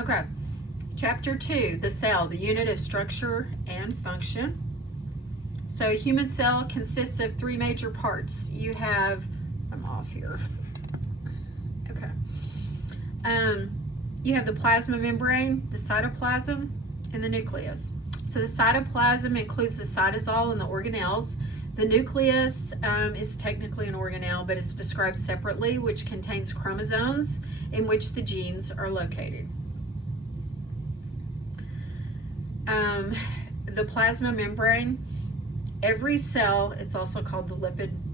Okay. Chapter 2, the cell, the unit of structure and function. So a human cell consists of three major parts. You have, I'm off here. Okay. You have the plasma membrane, the cytoplasm, and the nucleus. So the cytoplasm includes the cytosol and the organelles. The nucleus is technically an organelle, but it's described separately, which contains chromosomes in which the genes are located. The plasma membrane, every cell, it's also called the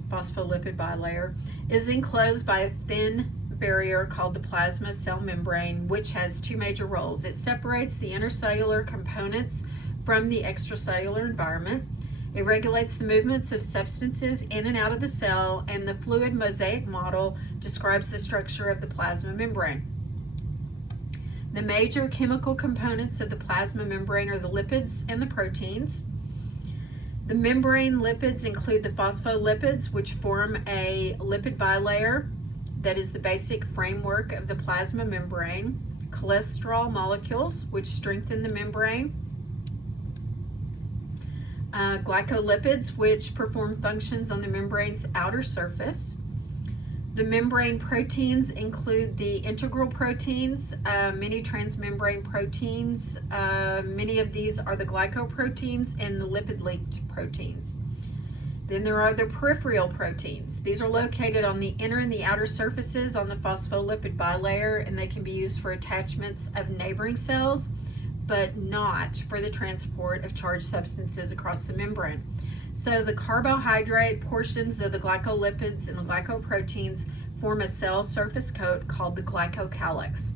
phospholipid bilayer, is enclosed by a thin barrier called the plasma cell membrane, which has two major roles. It separates the intercellular components from the extracellular environment. It regulates the movements of substances in and out of the cell, and the fluid mosaic model describes the structure of the plasma membrane. The major chemical components of the plasma membrane are the lipids and the proteins. The membrane lipids include the phospholipids, which form a lipid bilayer that is the basic framework of the plasma membrane, cholesterol molecules, which strengthen the membrane, glycolipids, which perform functions on the membrane's outer surface. The membrane proteins include the integral proteins, many transmembrane proteins. Many of these are the glycoproteins and the lipid-linked proteins. Then there are the peripheral proteins. These are located on the inner and the outer surfaces on the phospholipid bilayer, and they can be used for attachments of neighboring cells, but not for the transport of charged substances across the membrane. So the carbohydrate portions of the glycolipids and the glycoproteins form a cell surface coat called the glycocalyx.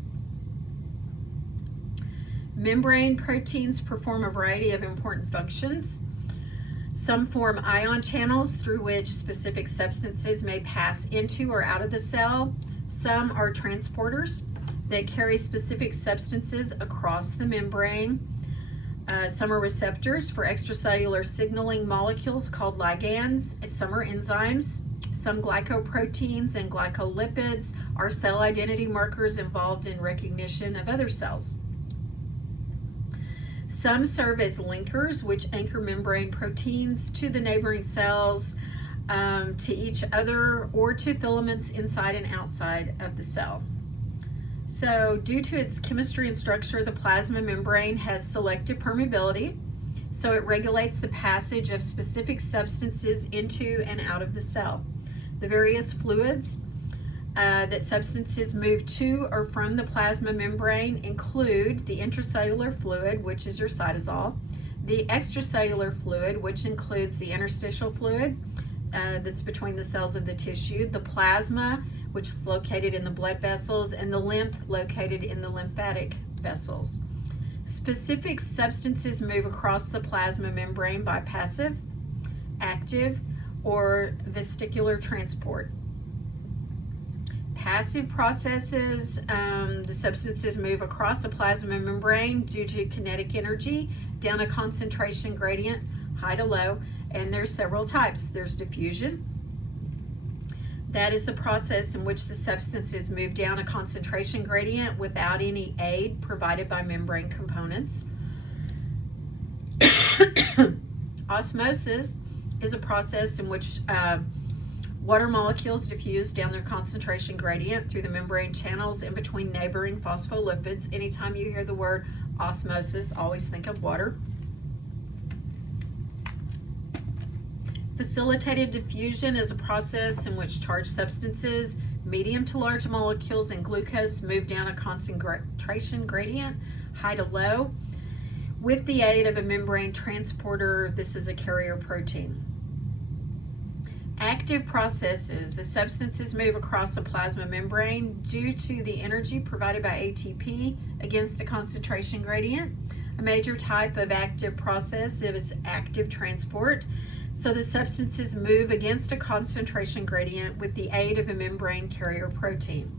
Membrane proteins perform a variety of important functions. Some form ion channels through which specific substances may pass into or out of the cell. Some are transporters that carry specific substances across the membrane. Some are receptors for extracellular signaling molecules called ligands. Some are enzymes. Some glycoproteins and glycolipids are cell identity markers involved in recognition of other cells. Some serve as linkers, which anchor membrane proteins to the neighboring cells, to each other, or to filaments inside and outside of the cell. So due to its chemistry and structure, the plasma membrane has selective permeability, so it regulates the passage of specific substances into and out of the cell. The various fluids that substances move to or from the plasma membrane include the intracellular fluid, which is your cytosol, the extracellular fluid, which includes the interstitial fluid that's between the cells of the tissue, the plasma, which is located in the blood vessels, and the lymph located in the lymphatic vessels. Specific substances move across the plasma membrane by passive, active, or vesicular transport. Passive processes, the substances move across the plasma membrane due to kinetic energy down a concentration gradient, high to low, and there's several types. There's diffusion. That is the process in which the substances move down a concentration gradient without any aid provided by membrane components. Osmosis is a process in which water molecules diffuse down their concentration gradient through the membrane channels in between neighboring phospholipids. Anytime you hear the word osmosis, always think of water. Facilitated diffusion is a process in which charged substances, medium to large molecules, and glucose move down a concentration gradient, high to low, with the aid of a membrane transporter. This is a carrier protein. Active processes, the substances move across the plasma membrane due to the energy provided by ATP against a concentration gradient. A major type of active process is active transport. So the substances move against a concentration gradient with the aid of a membrane carrier protein.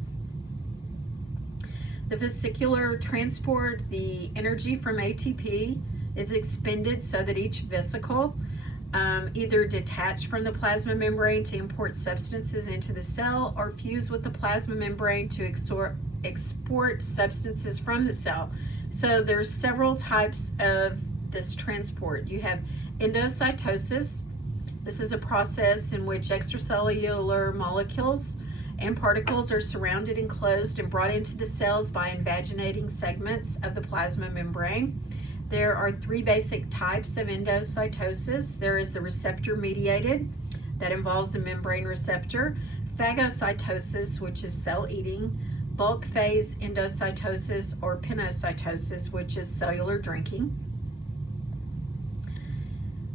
The vesicular transport, the energy from ATP is expended so that each vesicle either detach from the plasma membrane to import substances into the cell or fuse with the plasma membrane to export substances from the cell. So there's several types of this transport. You have endocytosis. This is a process in which extracellular molecules and particles are surrounded, enclosed, and brought into the cells by invaginating segments of the plasma membrane. There are three basic types of endocytosis. There is the receptor-mediated, that involves a membrane receptor, phagocytosis, which is cell eating, bulk phase endocytosis, or pinocytosis, which is cellular drinking.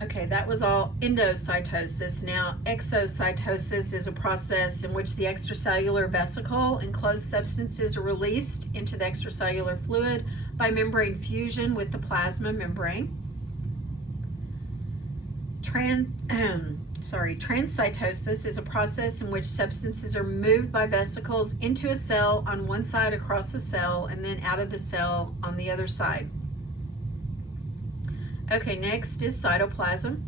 Okay, that was all endocytosis. Now, exocytosis is a process in which the extracellular vesicle enclosed substances are released into the extracellular fluid by membrane fusion with the plasma membrane. Transcytosis is a process in which substances are moved by vesicles into a cell on one side across the cell and then out of the cell on the other side. Okay, next is cytoplasm.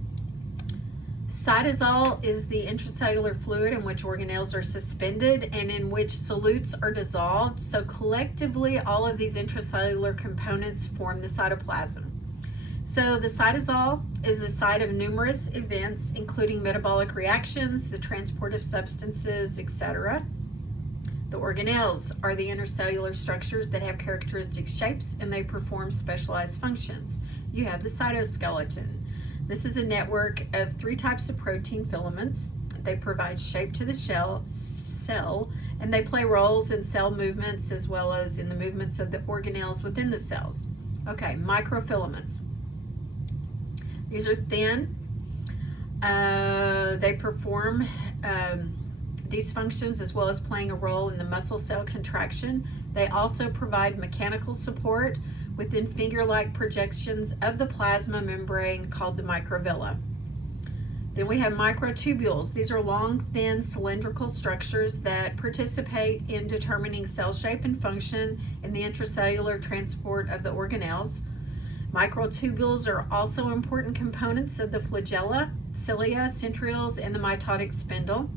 Cytosol is the intracellular fluid in which organelles are suspended and in which solutes are dissolved. So collectively, all of these intracellular components form the cytoplasm. So the cytosol is the site of numerous events, including metabolic reactions, the transport of substances, etc. The organelles are the intercellular structures that have characteristic shapes and they perform specialized functions. You have the cytoskeleton. This is a network of three types of protein filaments. They provide shape to the cell, and they play roles in cell movements as well as in the movements of the organelles within the cells. Okay, microfilaments. These are thin. They perform these functions as well as playing a role in the muscle cell contraction. They also provide mechanical support within finger-like projections of the plasma membrane called the microvilla. Then we have microtubules. These are long, thin, cylindrical structures that participate in determining cell shape and function in the intracellular transport of the organelles. Microtubules are also important components of the flagella, cilia, centrioles, and the mitotic spindle.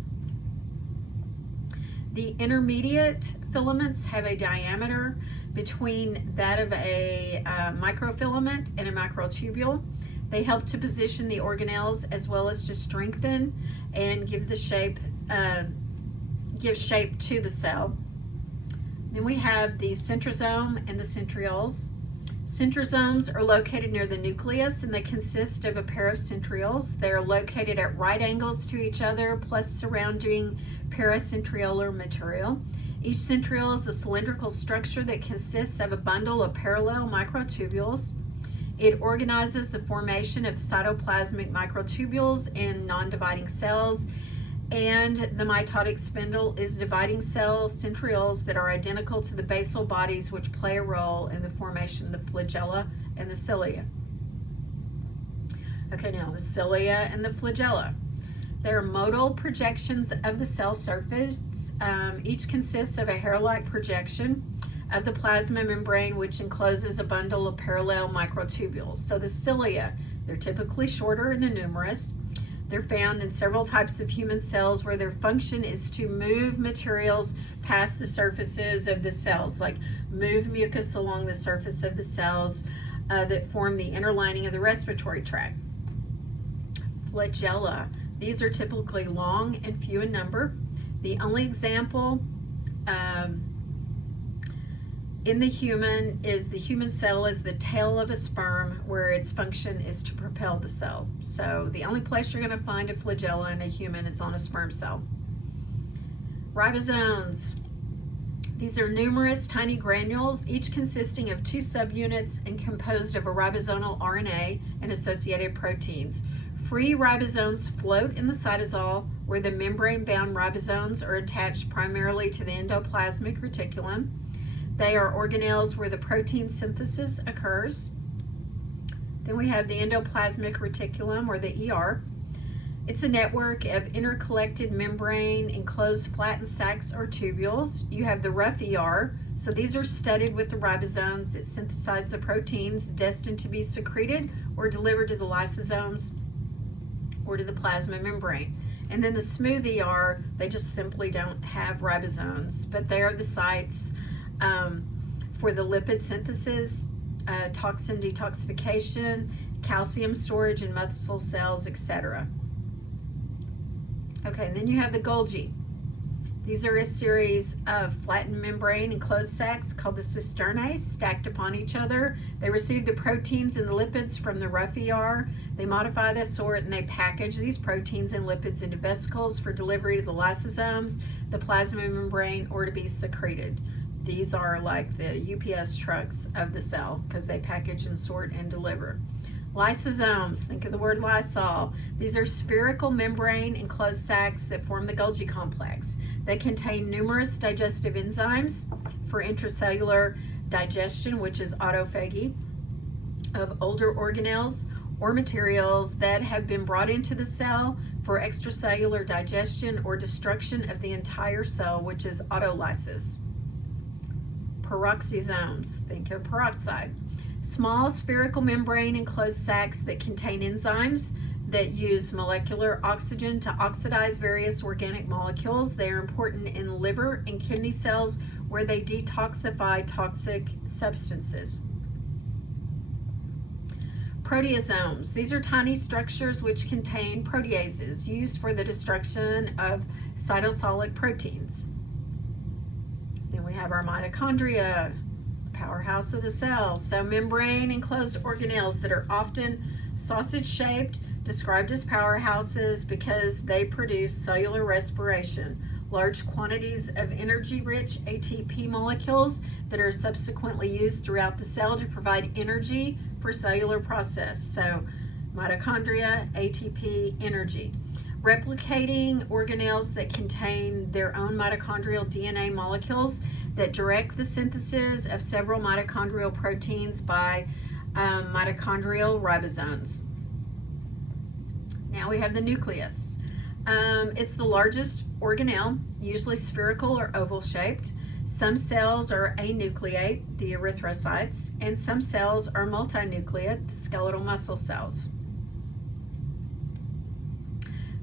The intermediate filaments have a diameter between that of a microfilament and a microtubule. They help to position the organelles as well as to strengthen and give shape to the cell. Then we have the centrosome and the centrioles. Centrosomes are located near the nucleus and they consist of a pair of centrioles. They are located at right angles to each other plus surrounding paracentriolar material. Each centriole is a cylindrical structure that consists of a bundle of parallel microtubules. It organizes the formation of cytoplasmic microtubules in non-dividing cells, and the mitotic spindle is dividing cell centrioles that are identical to the basal bodies which play a role in the formation of the flagella and the cilia. Okay, now the cilia and the flagella. They are modal projections of the cell surface. Each consists of a hair-like projection of the plasma membrane which encloses a bundle of parallel microtubules. So the cilia, they're typically shorter and they're numerous. They're found in several types of human cells where their function is to move materials past the surfaces of the cells, like move mucus along the surface of the cells that form the inner lining of the respiratory tract. Flagella. These are typically long and few in number. The only example in the human is the human cell is the tail of a sperm where its function is to propel the cell. So the only place you're going to find a flagella in a human is on a sperm cell. Ribosomes. These are numerous tiny granules, each consisting of 2 subunits and composed of a ribosomal RNA and associated proteins. Free ribosomes float in the cytosol, where the membrane-bound ribosomes are attached primarily to the endoplasmic reticulum. They are organelles where the protein synthesis occurs. Then we have the endoplasmic reticulum, or the ER. It's a network of intercollected membrane enclosed flattened sacs or tubules. You have the rough ER. So these are studded with the ribosomes that synthesize the proteins destined to be secreted or delivered to the lysosomes or to the plasma membrane. And then the smooth ER, they just simply don't have ribosomes, but they are the sites for the lipid synthesis, toxin detoxification, calcium storage in muscle cells, etc. Okay, and then you have the Golgi. These are a series of flattened membrane enclosed sacs called the cisternae, stacked upon each other. They receive the proteins and the lipids from the rough ER. They modify the sort and they package these proteins and lipids into vesicles for delivery to the lysosomes, the plasma membrane, or to be secreted. These are like the UPS trucks of the cell because they package and sort and deliver. Lysosomes, think of the word Lysol. These are spherical membrane enclosed sacs that form the Golgi complex. They contain numerous digestive enzymes for intracellular digestion, which is autophagy, of older organelles or materials that have been brought into the cell for extracellular digestion or destruction of the entire cell, which is autolysis. Peroxisomes, think of peroxide. Small spherical membrane enclosed sacs that contain enzymes that use molecular oxygen to oxidize various organic molecules. They are important in liver and kidney cells where they detoxify toxic substances. Proteasomes. These are tiny structures which contain proteases used for the destruction of cytosolic proteins. Then we have our mitochondria, powerhouse of the cell. So membrane enclosed organelles that are often sausage shaped, described as powerhouses because they produce cellular respiration, large quantities of energy rich ATP molecules that are subsequently used throughout the cell to provide energy for cellular process. So mitochondria, ATP, energy. Replicating organelles that contain their own mitochondrial DNA molecules that direct the synthesis of several mitochondrial proteins by mitochondrial ribosomes. Now we have the nucleus. It's the largest organelle, usually spherical or oval shaped. Some cells are anucleate, the erythrocytes, and some cells are multinucleate, the skeletal muscle cells.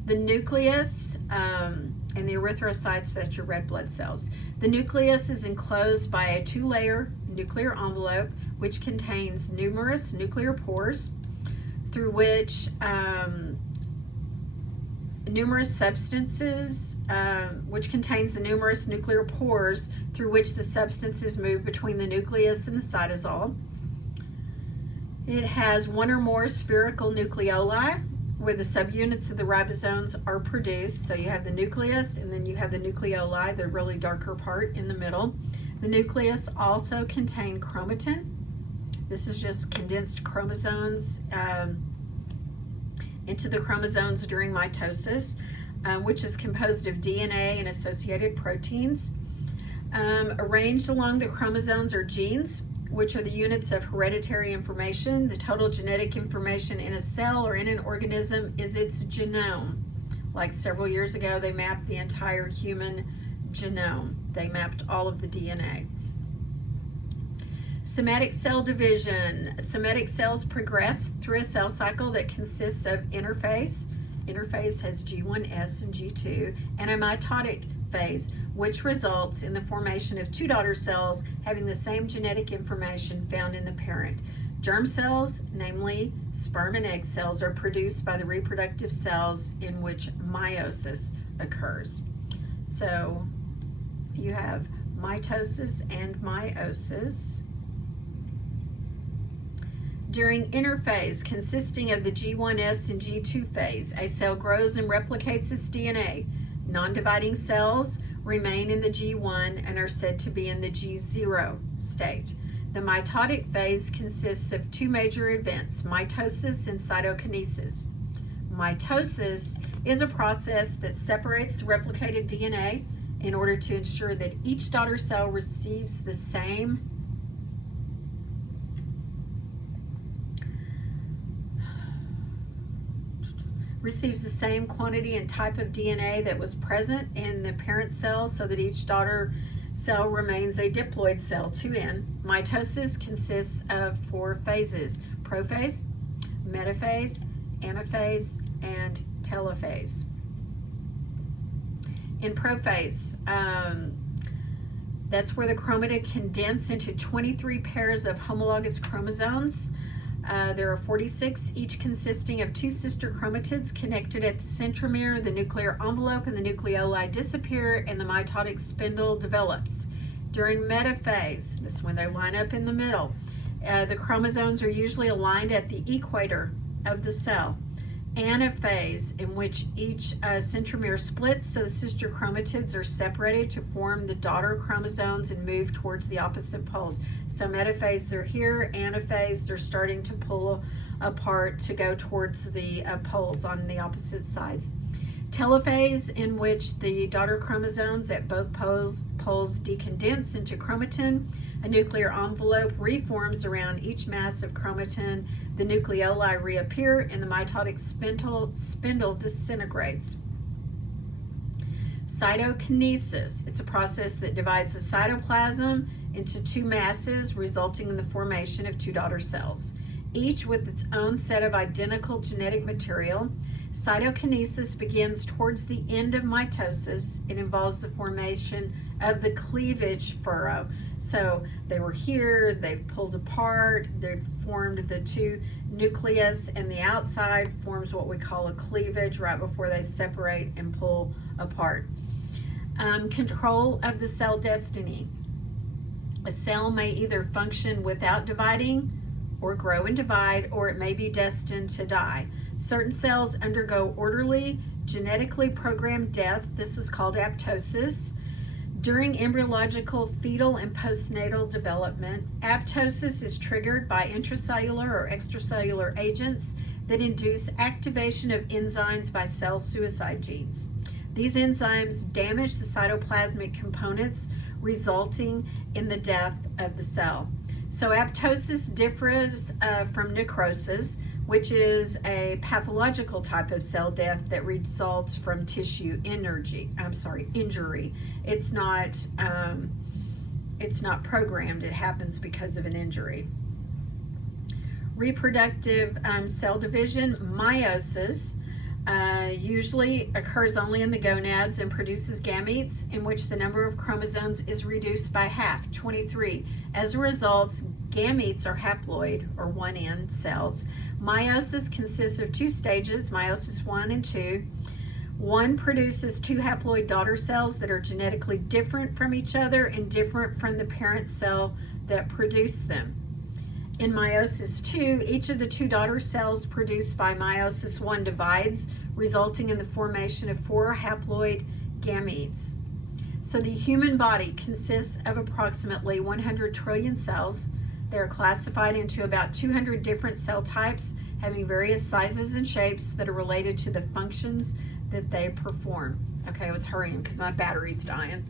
The nucleus and the erythrocytes, that's your red blood cells. The nucleus is enclosed by a two-layer nuclear envelope which contains numerous nuclear pores through which which contains the numerous nuclear pores through which the substances move between the nucleus and the cytosol. It has one or more spherical nucleoli where the subunits of the ribosomes are produced. So you have the nucleus and then you have the nucleoli, the really darker part in the middle. The nucleus also contains chromatin. This is just condensed chromosomes into the chromosomes during mitosis, which is composed of DNA and associated proteins. Arranged along the chromosomes are genes, which are the units of hereditary information. The total genetic information in a cell or in an organism is its genome. Like several years ago, they mapped the entire human genome. They mapped all of the DNA. Somatic cell division. Somatic cells progress through a cell cycle that consists of interphase. Interphase has G1S and G2, and a mitotic phase, which results in the formation of two daughter cells having the same genetic information found in the parent. Germ cells, namely sperm and egg cells, are produced by the reproductive cells in which meiosis occurs. So you have mitosis and meiosis. During interphase, consisting of the G1S and G2 phase, a cell grows and replicates its DNA. Non-dividing cells remain in the G1 and are said to be in the G0 state. The mitotic phase consists of two major events, mitosis and cytokinesis. Mitosis is a process that separates the replicated DNA in order to ensure that each daughter cell receives the same quantity and type of DNA that was present in the parent cell so that each daughter cell remains a diploid cell, 2N. Mitosis consists of four phases: prophase, metaphase, anaphase, and telophase. In prophase, That's where the chromata condense into 23 pairs of homologous chromosomes. There are 46, each consisting of 2 sister chromatids connected at the centromere. The nuclear envelope and the nucleoli disappear, and the mitotic spindle develops. During metaphase, this is when they line up in the middle, the chromosomes are usually aligned at the equator of the cell. Anaphase, in which each centromere splits so the sister chromatids are separated to form the daughter chromosomes and move towards the opposite poles. So metaphase, they're here. Anaphase, they're starting to pull apart to go towards the poles on the opposite sides. Telophase, in which the daughter chromosomes at both poles decondense into chromatin. A nuclear envelope reforms around each mass of chromatin. The nucleoli reappear and the mitotic spindle disintegrates. Cytokinesis. It's a process that divides the cytoplasm into 2 masses, resulting in the formation of 2 daughter cells, each with its own set of identical genetic material. Cytokinesis begins towards the end of mitosis. It involves the formation of the cleavage furrow. So they were here, they've pulled apart, they've formed the 2 nucleus, and the outside forms what we call a cleavage right before they separate and pull apart. Control of the cell destiny. A cell may either function without dividing or grow and divide, or it may be destined to die. Certain cells undergo orderly, genetically programmed death. This is called apoptosis. During embryological, fetal, and postnatal development, apoptosis is triggered by intracellular or extracellular agents that induce activation of enzymes by cell suicide genes. These enzymes damage the cytoplasmic components, resulting in the death of the cell. So apoptosis differs from necrosis, which is a pathological type of cell death that results from tissue injury. It's not programmed. It happens because of an injury. Reproductive cell division, meiosis, usually occurs only in the gonads and produces gametes in which the number of chromosomes is reduced by half, 23. As a result, gametes are haploid or 1N cells. Meiosis consists of 2 stages, meiosis 1 and 2. One produces 2 haploid daughter cells that are genetically different from each other and different from the parent cell that produced them. In meiosis 2, each of the 2 daughter cells produced by meiosis 1 divides, resulting in the formation of 4 haploid gametes. So the human body consists of approximately 100 trillion cells. They are classified into about 200 different cell types, having various sizes and shapes that are related to the functions that they perform. Okay, I was hurrying because my battery's dying.